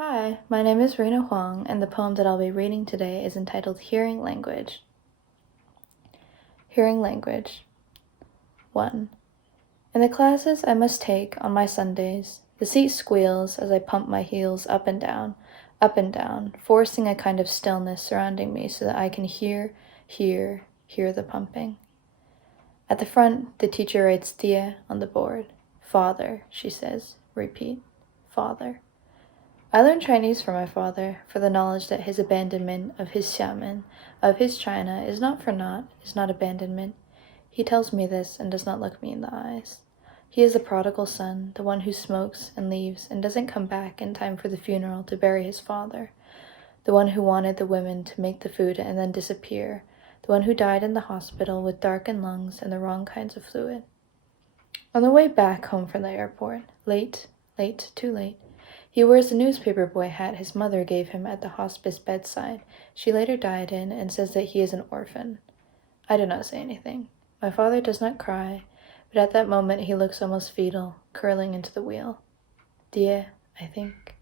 Hi, my name is Rina Huang, and the poem that I'll be reading today is entitled Hearing Language. Hearing Language. 1. In the classes I must take on my Sundays, the seat squeals as I pump my heels up and down, forcing a kind of stillness surrounding me so that I can hear the pumping. At the front, the teacher writes Tia on the board. Father, she says. Repeat. Father. I learned Chinese from my father, for the knowledge that his abandonment of his Xiamen, of his China, is not for naught, is not abandonment. He tells me this and does not look me in the eyes. He is the prodigal son, the one who smokes and leaves and doesn't come back in time for the funeral to bury his father, the one who wanted the women to make the food and then disappear, the one who died in the hospital with darkened lungs and the wrong kinds of fluid. On the way back home from the airport, late, too late, he wears the newspaper boy hat his mother gave him at the hospice bedside she later died in and says that he is an orphan. I do not say anything. My father does not cry, but at that moment he looks almost fetal, curling into the wheel. Dear, I think.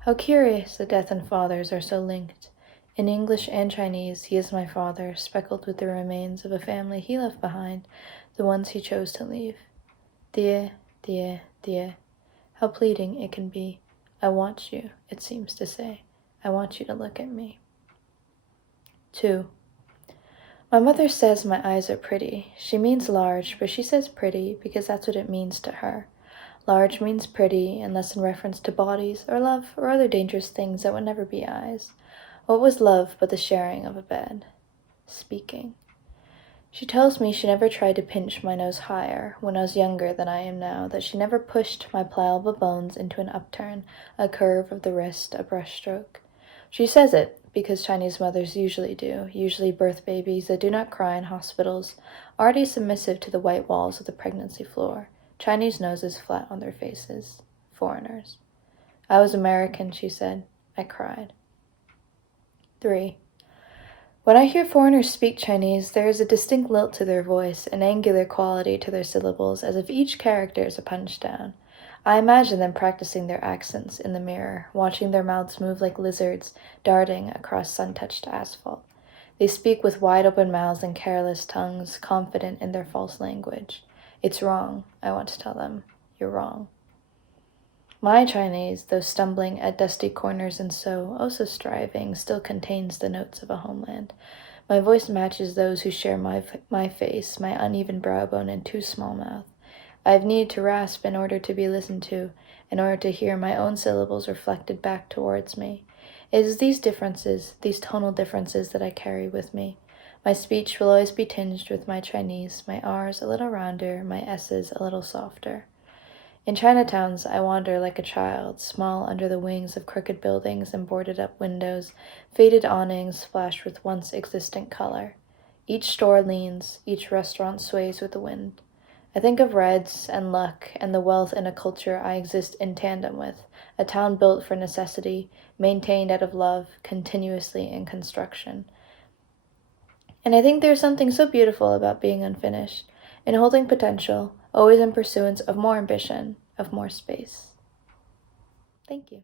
How curious that death and fathers are so linked. In English and Chinese, he is my father, speckled with the remains of a family he left behind, the ones he chose to leave. Dear, dear, dear. How pleading it can be. I want you, it seems to say. I want you to look at me. 2. My mother says my eyes are pretty. She means large, but she says pretty because that's what it means to her. Large means pretty, unless in reference to bodies or love or other dangerous things that would never be eyes. What was love but the sharing of a bed? Speaking. She tells me she never tried to pinch my nose higher when I was younger than I am now, that she never pushed my pliable bones into an upturn, a curve of the wrist, a brushstroke. She says it because Chinese mothers usually do, usually birth babies that do not cry in hospitals, already submissive to the white walls of the pregnancy floor, Chinese noses flat on their faces, foreigners. I was American, she said. I cried. 3. When I hear foreigners speak Chinese, there is a distinct lilt to their voice, an angular quality to their syllables, as if each character is a punch-down. I imagine them practicing their accents in the mirror, watching their mouths move like lizards darting across sun-touched asphalt. They speak with wide-open mouths and careless tongues, confident in their false language. It's wrong, I want to tell them. You're wrong. My Chinese, though stumbling at dusty corners and so, also striving, still contains the notes of a homeland. My voice matches those who share my face, my uneven brow bone and too small mouth. I have needed to rasp in order to be listened to, in order to hear my own syllables reflected back towards me. It is these differences, these tonal differences that I carry with me. My speech will always be tinged with my Chinese, my R's a little rounder, my S's a little softer. In Chinatowns, I wander like a child, small under the wings of crooked buildings and boarded-up windows, faded awnings splashed with once existent color. Each store leans, each restaurant sways with the wind. I think of reds and luck and the wealth in a culture I exist in tandem with, a town built for necessity, maintained out of love, continuously in construction. And I think there's something so beautiful about being unfinished, in holding potential, always in pursuance of more ambition, of more space. Thank you.